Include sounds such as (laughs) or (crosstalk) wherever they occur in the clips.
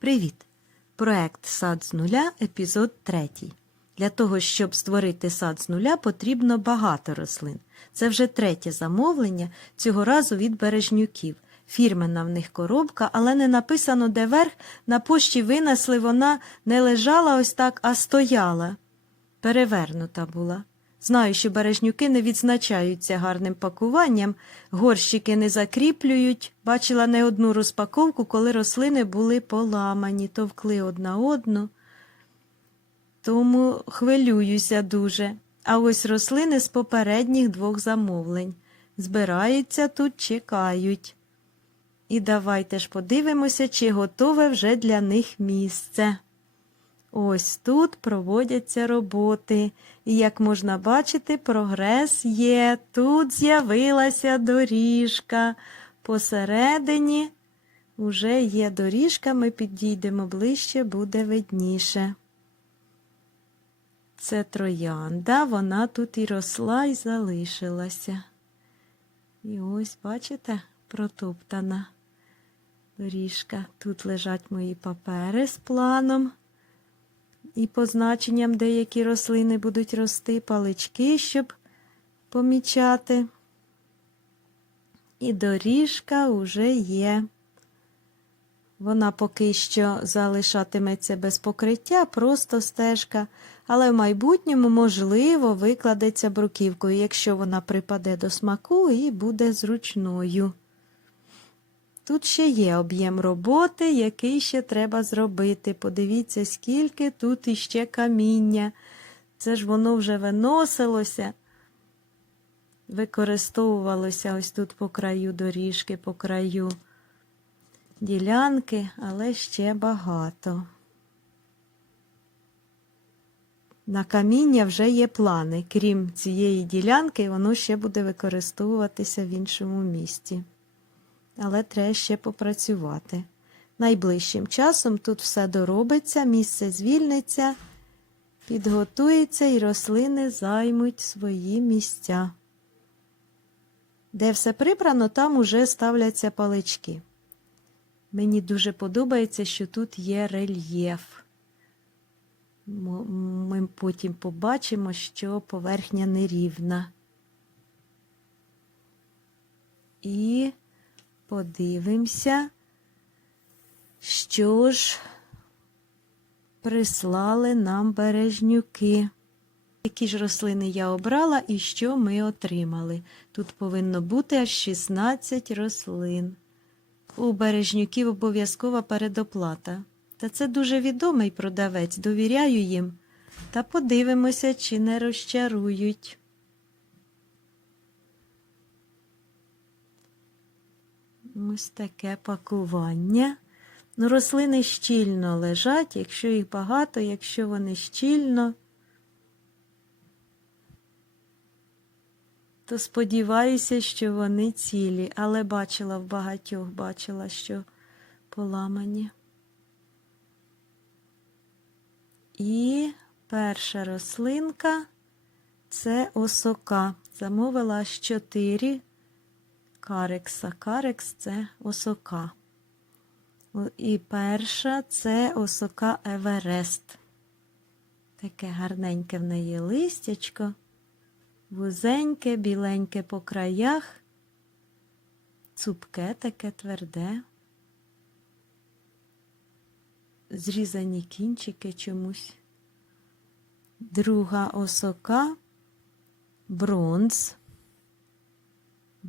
Привіт! Проект Сад з нуля, епізод 3. Для того, щоб створити сад з нуля, потрібно багато рослин. Це вже третє замовлення, цього разу від бережнюків. Фірменна в них коробка, але не написано, де верх. На пошті винесли, вона не лежала ось так, а стояла. Перевернута була. Знаю, що бережнюки не відзначаються гарним пакуванням, горщики не закріплюють. Бачила не одну розпаковку, коли рослини були поламані, товкли одна одну. Тому хвилююся дуже. А ось рослини з попередніх двох замовлень. Збираються тут, чекають. І давайте ж подивимося, чи готове вже для них місце. Ось тут проводяться роботи, і, як можна бачити, прогрес є. Тут з'явилася доріжка. Посередині вже є доріжка, ми підійдемо ближче, буде видніше. Це троянда, вона тут і росла, і залишилася. І ось, бачите, протоптана доріжка. Тут лежать мої папери з планом і позначенням, де які рослини будуть рости, палички, щоб помічати. І доріжка вже є. Вона поки що залишатиметься без покриття, просто стежка, але в майбутньому, можливо, викладеться бруківкою, якщо вона припаде до смаку і буде зручною. Тут ще є об'єм роботи, який ще треба зробити. Подивіться, скільки тут іще каміння. Це ж воно вже виносилося, використовувалося ось тут по краю доріжки, по краю ділянки, але ще багато. На каміння вже є плани. Крім цієї ділянки, воно ще буде використовуватися в іншому місті але треба ще попрацювати. Найближчим часом тут все доробиться, місце звільниться, підготується і рослини займуть свої місця. Де все прибрано, там уже ставляться палички. Мені дуже подобається, що тут є рельєф. Ми потім побачимо, що поверхня нерівна. І Подивимося, що ж прислали нам бережнюки. Які ж рослини я обрала і що ми отримали. Тут повинно бути аж 16 рослин. У бережнюків обов'язкова передоплата. Та це дуже відомий продавець, довіряю їм. Та подивимося, чи не розчарують. Ось таке пакування. Ну, рослини щільно лежать, якщо їх багато, якщо вони щільно, то сподіваюся, що вони цілі, але бачила в багатьох, бачила, що поламані. І перша рослинка це осока. Замовила аж чотири карекса. Карекс це осока. І перша це осока Еверест. Таке гарненьке в неї листячко, вузеньке, біленьке по краях, цупке таке тверде, зрізані кінчики чомусь. Друга осока бронз.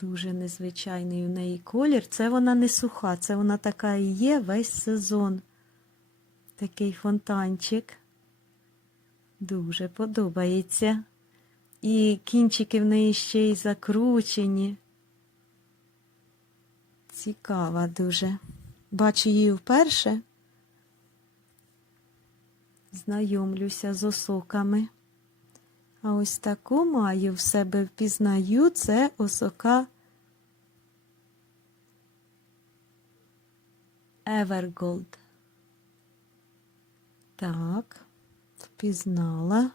Дуже незвичайний у неї колір. Це вона не суха, це вона така і є весь сезон. Такий фонтанчик. Дуже подобається. І кінчики в неї ще й закручені. Цікава дуже. Бачу її вперше. Знайомлюся з осоками. А ось таку маю в себе впізнаю, це осока Evergold. Так, впізнала.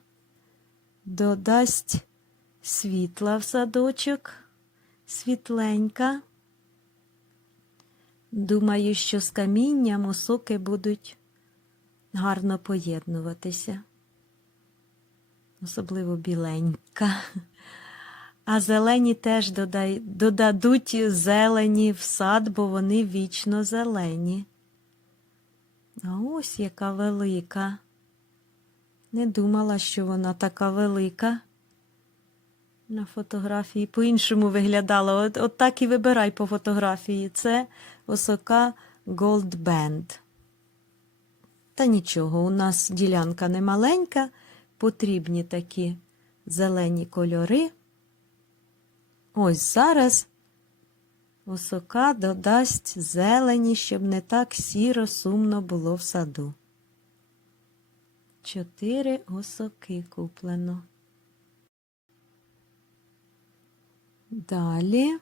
Додасть світла в садочок, світленька. Думаю, що з камінням осоки будуть гарно поєднуватися, особливо біленька. А зелені теж додай, додадуть зелені в сад, бо вони вічно зелені. А ось яка велика. Не думала, що вона така велика. На фотографії по-іншому виглядала. От, от так і вибирай по фотографії. Це осока Gold Band. Та нічого, у нас ділянка не маленька, потрібні такі зелені кольори. Ось зараз осока додасть зелені, щоб не так сіро сумно було в саду. Чотири осоки куплено. Далі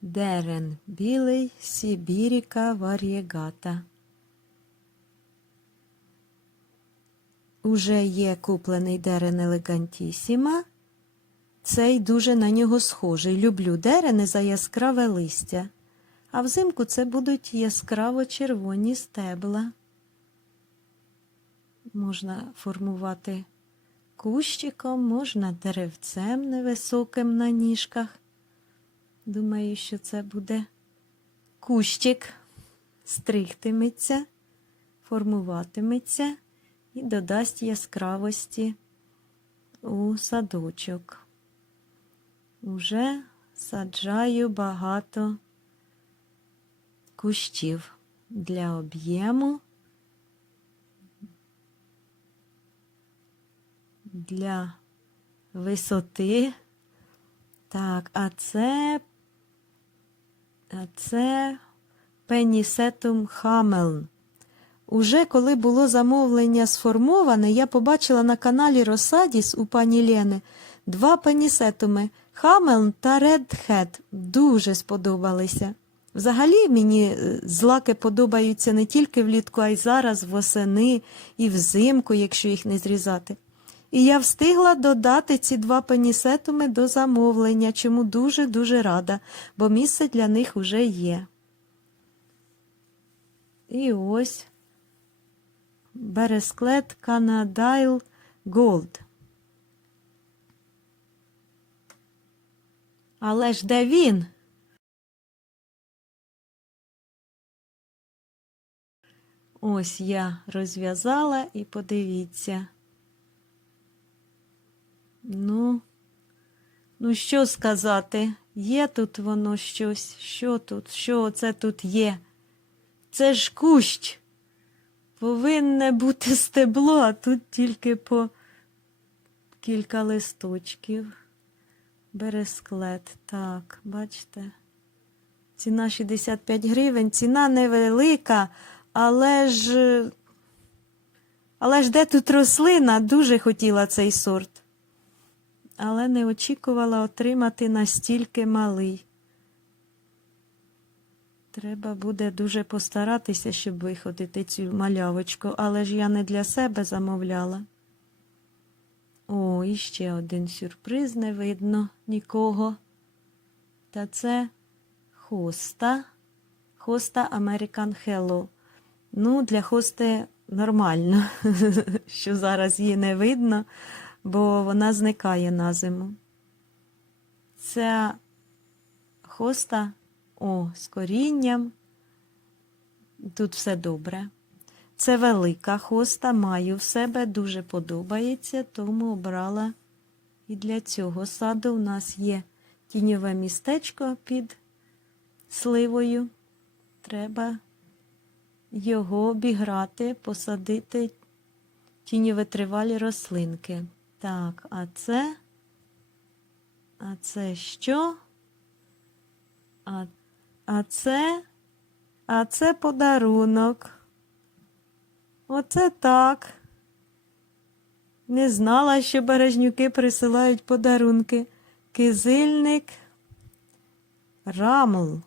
дерен білий Сибіріка вар'єгата. Уже є куплений дерен елегантісіма. Цей дуже на нього схожий. Люблю дерени за яскраве листя, а взимку це будуть яскраво червоні стебла. Можна формувати кущиком, можна деревцем невисоким на ніжках. Думаю, що це буде кущик, стригтиметься, формуватиметься і додасть яскравості у садочок. Уже саджаю багато кущів для об'єму, для висоти. Так, а це, а це пенісетум хамелн. Уже коли було замовлення сформоване, я побачила на каналі Росадіс у пані Лени два пенісетуми Хамелн та Редхед. Дуже сподобалися. Взагалі мені е, злаки подобаються не тільки влітку, а й зараз, восени і взимку, якщо їх не зрізати. І я встигла додати ці два пенісетуми до замовлення, чому дуже-дуже рада, бо місце для них уже є. І ось бересклет Канадайл Голд. Але ж де він? Ось я розв'язала і подивіться. Ну, ну, що сказати? Є тут воно щось? Що тут? Що це тут є? Це ж кущ. Повинне бути стебло, а тут тільки по кілька листочків. Бересклет. Так, бачите? Ціна 65 гривень. Ціна невелика, але ж. Але ж де тут рослина? Дуже хотіла цей сорт. Але не очікувала отримати настільки малий. Треба буде дуже постаратися, щоб виходити цю малявочку, але ж я не для себе замовляла. О, і ще один сюрприз не видно нікого. Та це хоста. Хоста American Hello. Ну, для хости нормально, (laughs) що зараз її не видно, бо вона зникає на зиму. Ця хоста, о, з корінням. Тут все добре. Це велика хоста, маю в себе, дуже подобається, тому обрала і для цього саду у нас є тіньове містечко під сливою. Треба його обіграти, посадити тіньовитривалі рослинки. Так, а це, а це що? А, а це, а це подарунок. Оце так. Не знала, що бережнюки присилають подарунки. Кизильник Рамл.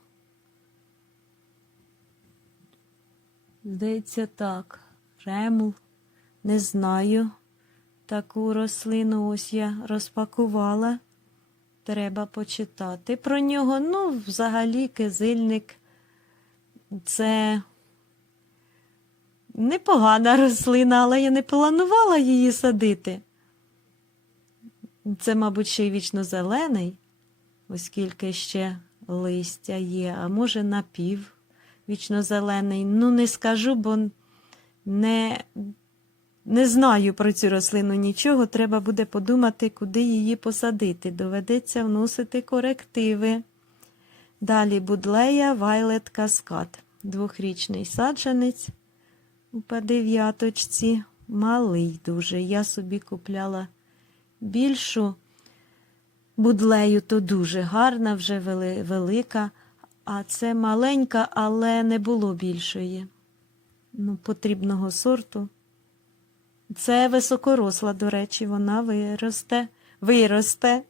Здається, так. Ремл. Не знаю. Таку рослину ось я розпакувала. Треба почитати про нього. Ну, взагалі, кизильник Це непогана рослина, але я не планувала її садити. Це, мабуть, ще й вічно зелений, оскільки ще листя є, а може напів вічно зелений. Ну, не скажу, бо не, не знаю про цю рослину нічого. Треба буде подумати, куди її посадити. Доведеться вносити корективи. Далі будлея Violet Cascade. Двохрічний саджанець у П9. Малий дуже. Я собі купляла більшу будлею, то дуже гарна, вже велика. А це маленька, але не було більшої. Ну, потрібного сорту. Це високоросла, до речі, вона виросте, виросте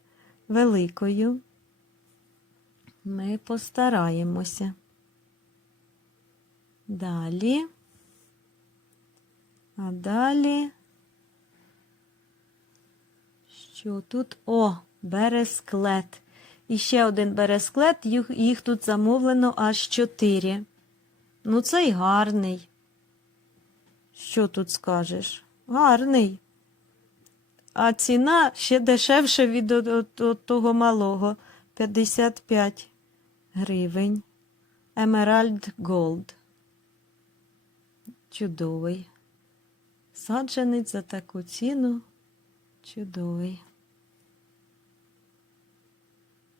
великою. Ми постараємося. Далі. А далі. Що тут? О, бересклет. І ще один бересклет, їх, їх тут замовлено аж чотири. Ну, цей гарний. Що тут скажеш? Гарний. А ціна ще дешевше від от, от- от того малого 55 гривень. Emerald Gold. Чудовий. Саджанець за таку ціну. Чудовий.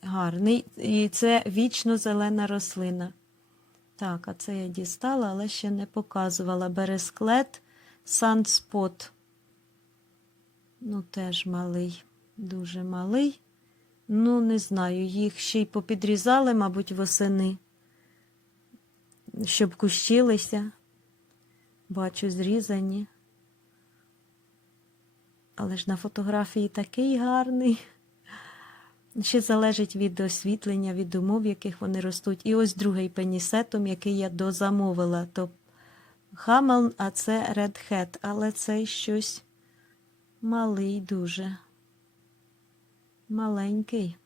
Гарний. І це вічно зелена рослина. Так, а це я дістала, але ще не показувала. Бересклет Sunspot. Ну, теж малий, дуже малий. Ну, не знаю, їх ще й попідрізали, мабуть, восени, щоб кущилися. Бачу, зрізані. Але ж на фотографії такий гарний. Ще залежить від освітлення, від умов, в яких вони ростуть. І ось другий пенісетом, який я дозамовила, то Хамелн, а це Hat, але цей щось малий дуже. Маленький.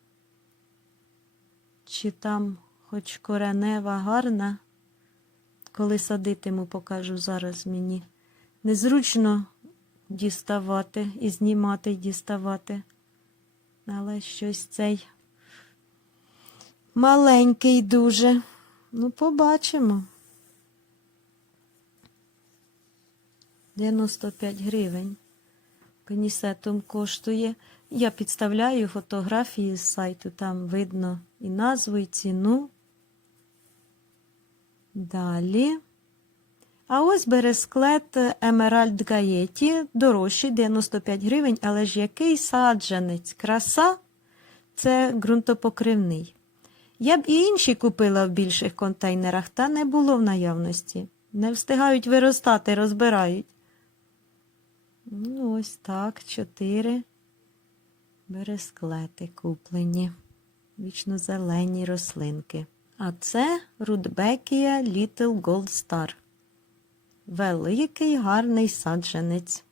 Чи там хоч коренева гарна? Коли садитиму, покажу зараз мені. Незручно діставати і знімати, і діставати. Але щось цей маленький дуже. Ну, побачимо. 95 гривень. Пенісетом коштує. Я підставляю фотографії з сайту, там видно і назву, і ціну. Далі. А ось бересклет Емеральд Гаєті, дорожчий 95 гривень, але ж який саджанець, краса це ґрунтопокривний. Я б і інші купила в більших контейнерах, та не було в наявності. Не встигають виростати, розбирають. Ну, ось так, чотири бересклети куплені. Вічно зелені рослинки. А це Рудбекія Little Gold Star. Великий гарний саджанець.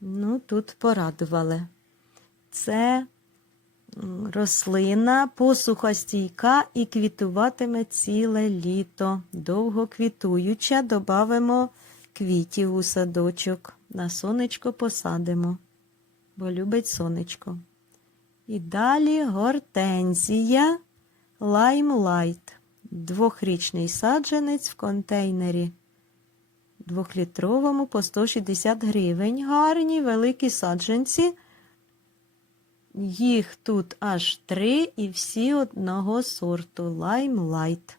Ну, тут порадували. Це рослина посухостійка і квітуватиме ціле літо. Довго квітуюча, добавимо квітів у садочок. На сонечко посадимо, бо любить сонечко. І далі гортензія Лаймлайт. Двохрічний саджанець в контейнері двохлітровому по 160 гривень. Гарні великі саджанці. Їх тут аж три і всі одного сорту Limelight.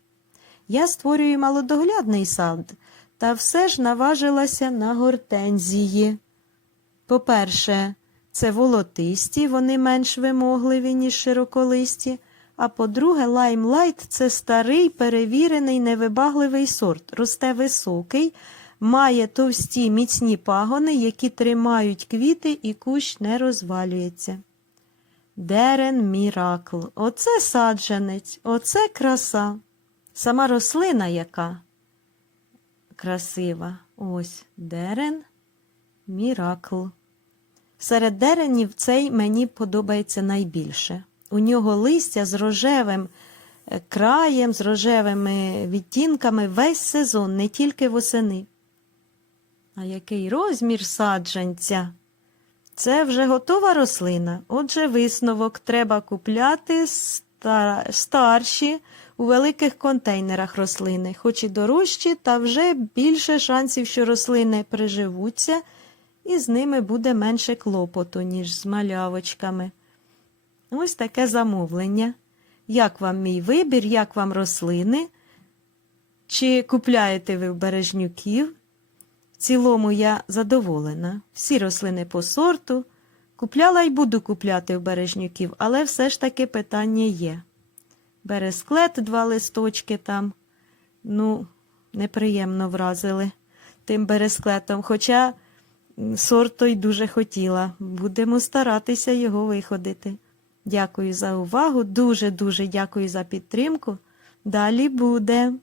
Я створюю малодоглядний сад, та все ж наважилася на гортензії. По-перше, це волотисті, вони менш вимогливі, ніж широколисті. А по-друге, Limelight – це старий, перевірений, невибагливий сорт. Росте високий, має товсті міцні пагони, які тримають квіти і кущ не розвалюється. Дерен Міракл. Оце саджанець, оце краса. Сама рослина яка красива. Ось дерен Міракл. Серед деренів цей мені подобається найбільше. У нього листя з рожевим е, краєм, з рожевими відтінками весь сезон, не тільки восени. А який розмір саджанця? Це вже готова рослина. Отже, висновок треба купляти ста- старші у великих контейнерах рослини, хоч і дорожчі, та вже більше шансів, що рослини приживуться, і з ними буде менше клопоту, ніж з малявочками. Ось таке замовлення. Як вам мій вибір, як вам рослини? Чи купляєте ви в бережнюків? В цілому я задоволена. Всі рослини по сорту. Купляла і буду купляти в бережнюків, але все ж таки питання є. Бересклет, два листочки там. Ну, неприємно вразили тим бересклетом. Хоча м, сорт той дуже хотіла. Будемо старатися його виходити. Дякую за увагу. Дуже-дуже дякую за підтримку. Далі буде.